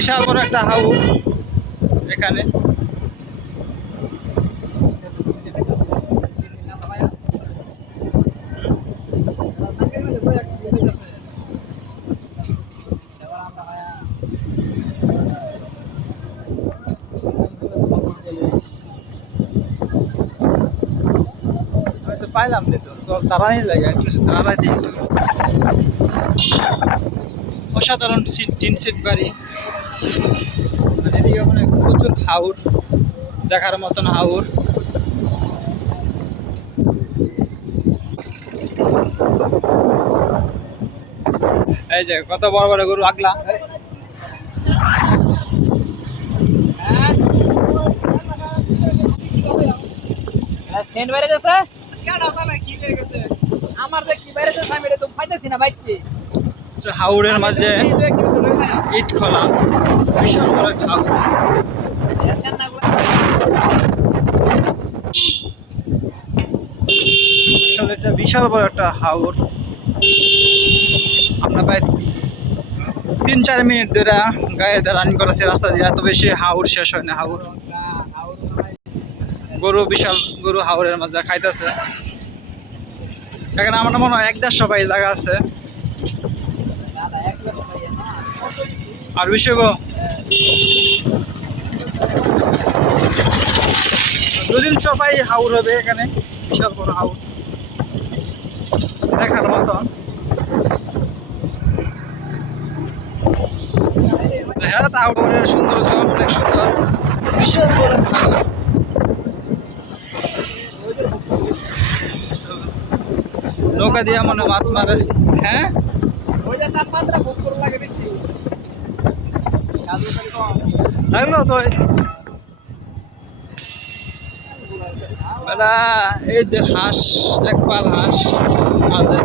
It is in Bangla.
বিশাল বড় একটা হাউস এখানে। আমি তো পাইলাম না তো তারাই লাগে তারাই দিই। অসাধারণ টিন সেট বাড়ি, মানে এদিকে মানে প্রচুর হাউর, দেখার মতন হাউর। এই যে কত বড় বড় গরু আগলা। সেন্ট বাইরে যাচ্ছে আমার যে কি বাইরে যাচ্ছে আমি এটা তো পাইতেছি না বাইকটি। হাউরের মাঝে ইট খোলা, বিশাল বড় একটা হাউর। আসলে এটা বিশাল বড় একটা হাউর। আমরা প্রায় 3-4 মিনিট ধরে গায়ে রানিং করেছি রাস্তা দিয়ে, এত বেশি হাউর শেষ হয় না। হাউর গরু, বিশাল গরু হাউরের মাঝে খাইতেছে। এখানে আমার মনে হয় 1-1.5 পাই জায়গা আছে। আর বেশি গো 2-300 পাই হাউর হবে এখানে। বিশাল বড় হাউর, দেখার মতন। হ্যাঁ, হাউরের সৌন্দর্য অনেক সুন্দর, বিশাল বড় হাউর। নৌকা দিয়ে মনে মাছ মারে। হ্যাঁ, লাগলো তো এই যে হাঁস, এক পাল হাঁস আছে।